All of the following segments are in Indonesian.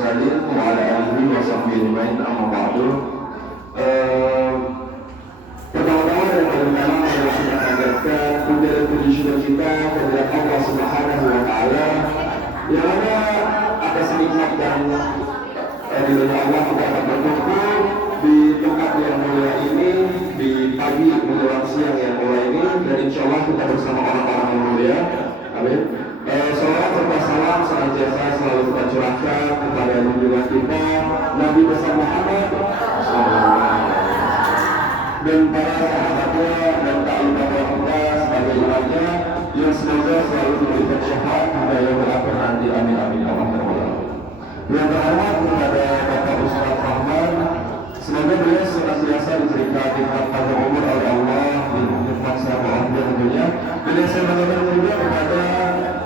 mursalin wa ala alihi wa sahbihi ajma'in, amma ba'du. Pertama-tama dan paling utama adalah kita panjatkan puja dan puji syukur kita kepada Allah Subhanahu wa taala yang ada atas nikmat dan ridhonya Allah kita dapat berkumpul di tempat yang mulia ini, di pagi menjelang siang yang mulia ini, dan insya Allah kita bersama orang-orang yang mulia. Amin. Salawat serta salam senantiasa selalu kita curahkan kepada junjungan kita Nabi besar Muhammad dan para sahabatnya, dan tak lupa kita sebagai umatnya yang semoga selalu diberikan syafaat pada yang berakhir nanti. Amin amin Allahumma barik. Yang terhormat kepada Bapak Ustaz Rahman, semoga beliau senantiasa diberikan nikmat panjang umur oleh Allah dan nikmat sehat walafiat tentunya. Dan yang saya banggakan juga kepada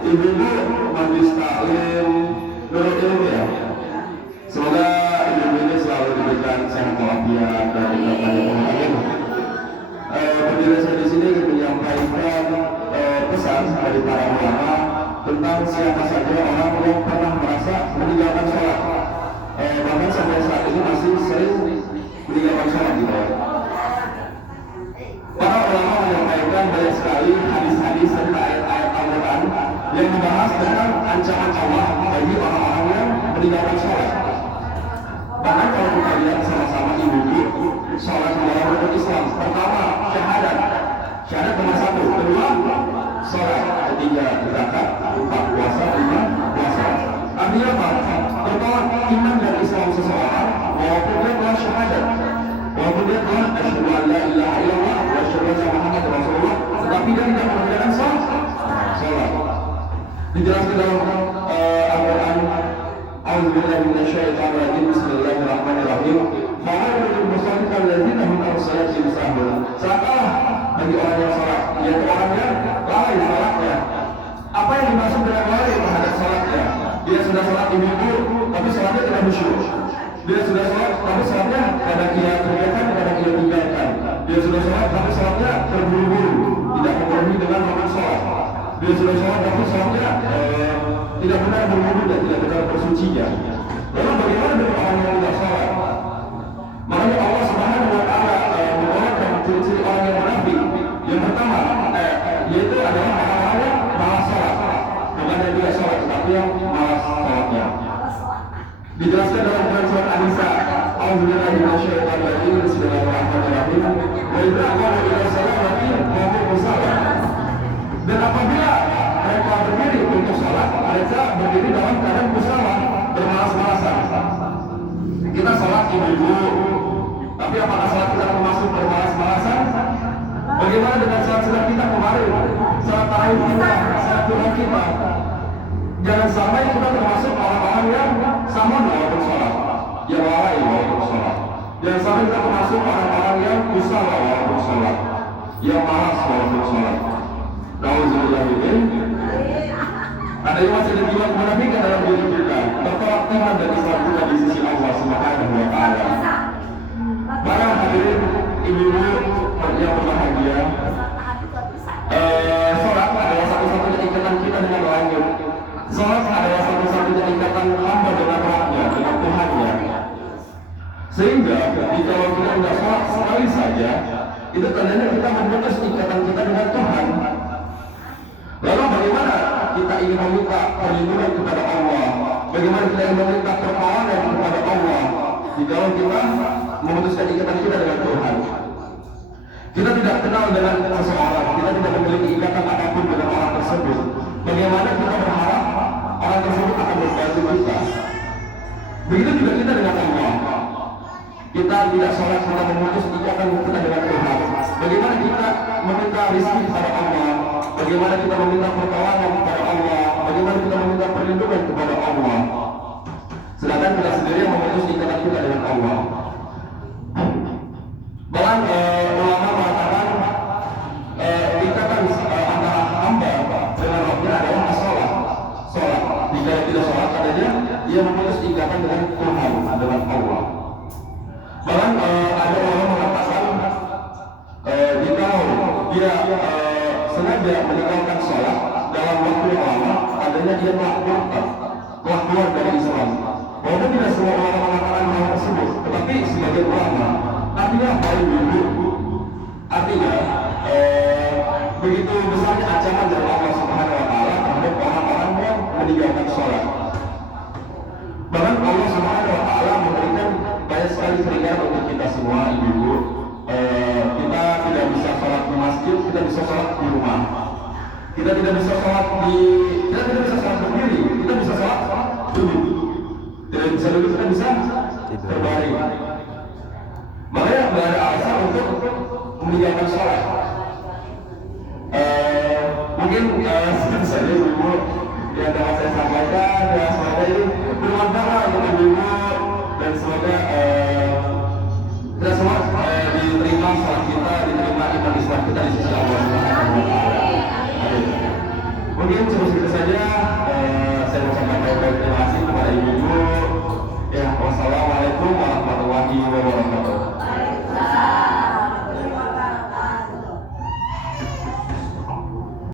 ibu-ibu Majelis Taklim Nurul Ilmu ya. Semoga ibu-ibu ini selalu diberikan sehat walafiat dan nikmat panjang umur. Penjelasan di sini ingin menyampaikan pesan dari para ulama tentang siapa saja orang yang pernah merasa meninggalkan sholat, bahkan sampai saat ini masih sering meninggalkan sholat gitu. Para ulama menyampaikan banyak sekali hadis-hadis serta ayat-ayat Al-Quran yang membahas tentang ancaman Allah bagi orang-orang yang meninggalkan sholat. Bahkan kalau kita lihat sama-sama ibu-ibu sholat dalam rukun Islam, pertama syahadat nomor 1, kedua sholat, ketiga zakat, 4 puasa, 5 puasa. Artinya apa? Pertama iman dan Islam seseorang walaupun dia telah syahadat, walaupun dia telah asyhadu an la ilaha illallah wa asyhadu anna Muhammadar Rasulullah, tetapi dia tidak mengerjakan sholat. Dijelaskan dalam Al-Quran, A'udzubillahi minasyaitonir rajim, bismillahirrahmanirrahim. Fa'alul musallina alladzina hum an salatihim sahun. Celakalah bagi orang yang salat, yaitu orang yang lalai salatnya. Apa yang dimaksud dengan lalai terhadap salatnya? Dia sudah salat ibu-ibu, tapi salatnya tidak khusyuk. Dia sudah salat, tapi salatnya kadang ia kerjakan, kadang ia tinggalkan. Dia sudah salat, tapi salatnya terburu-buru, tidak memenuhi dengan rukun salat. Dia sudah salat, tapi salatnya tidak benar berwudu dan tidak benar bersucinya. Lalu bagaimana dengan orang yang tidak salat? Makanya Allah Subhanahu wa taala menyebutkan ciri-ciri orang yang munafik. Yang pertama yaitu adalah orang-orang yang malas salat. Bukan yang tidak salat, tapi yang malas salatnya. Dijelaskan dalam surat An-Nisa, A'udzubillahi minasyaitonir rajim, bismillahirrahmanirrahim. Wa idza qamu ila salati qamu kusala. Dan apabila mereka berdiri untuk salat, mereka berdiri dalam keadaan kusala, bermalas-malasan. Kita salat ibu-ibu, tapi apakah salat kita termasuk bermalas-malasan? Bagaimana dengan salat kita kemarin? Salat tarawih kita, salat duha kita. Jangan sampai kita termasuk orang-orang yang sama walaupun salat, yang lalai walaupun salat. Jangan sampai kita termasuk orang-orang yang kusala walaupun salat, yang malas walaupun salat. Nauzubillah min. Ada yang masih ada jiwa kemunafikan dalam diri kita, bertolak Tuhan dan Islam kita di sisi Allah Subhanahu wa taala. Para hadirin ibu-ibu yang berbahagia, sholat adalah satu-satunya ikatan kita dengan langit. Sholat adalah satu-satunya ikatan hamba dengan Rabbnya, dengan Tuhannya. Sehingga jika kita tidak sholat sekali saja, itu tandanya kita memutus ikatan kita dengan Tuhan. Lalu bagaimana kita ingin meminta perlindungan kepada Allah? Bagaimana kita ingin meminta pertolongan kepada Allah jika kita memutuskan ikatan kita dengan Tuhan? Kita tidak kenal dengan seseorang, kita tidak memiliki ikatan apapun dengan orang tersebut. Bagaimana kita berharap orang tersebut akan membantu kita? Begitu juga kita dengan Allah. Kita tidak sholat, kita memutus ikatan kita dengan Tuhan. Bagaimana kita meminta rezeki kepada Allah? Bagaimana kita meminta pertolongan kepada Allah? Bagaimana kita meminta perlindungan kepada Allah? Sedangkan kita sendiri yang memutus ikatan kita dengan Allah. Bahkan ulama mengatakan ikatan antara hamba dengan Rabbnya adalah sholat. Sholat. Jika tidak sholat adanya, dia memutus ikatan dengan Tuhan, dengan Allah. Bahkan ada ulama mengatakan jika dia sengaja meninggalkan sholat dalam waktu yang lama, adanya dia telah keluar dari Islam. Walaupun sebagian ulama. Artinya apa ibu? Artinya begitu besarnya ancaman dari Allah Subhanahu Wa Taala terhadap orang-orang yang meninggalkan sholat. Bahkan Allah Subhanahu Wa Taala memberikan banyak sekali peringatan untuk kita semua ibu-ibu. Kita tidak bisa sholat di masjid, kita bisa sholat di rumah. Kita tidak bisa sholat berdiri, kita bisa sholat duduk. Tidak bisa duduk, kita bisa berbaring. Makanya nggak ada alasan untuk meninggalkan sholat. Mungkin seperti saja ibu yang dapat saya sampaikan, ya semoga ini bermanfaat untuk ibu dan semoga kita semua diterima sholat kita, diterima iman Islam kita di sisi Allah. Mungkin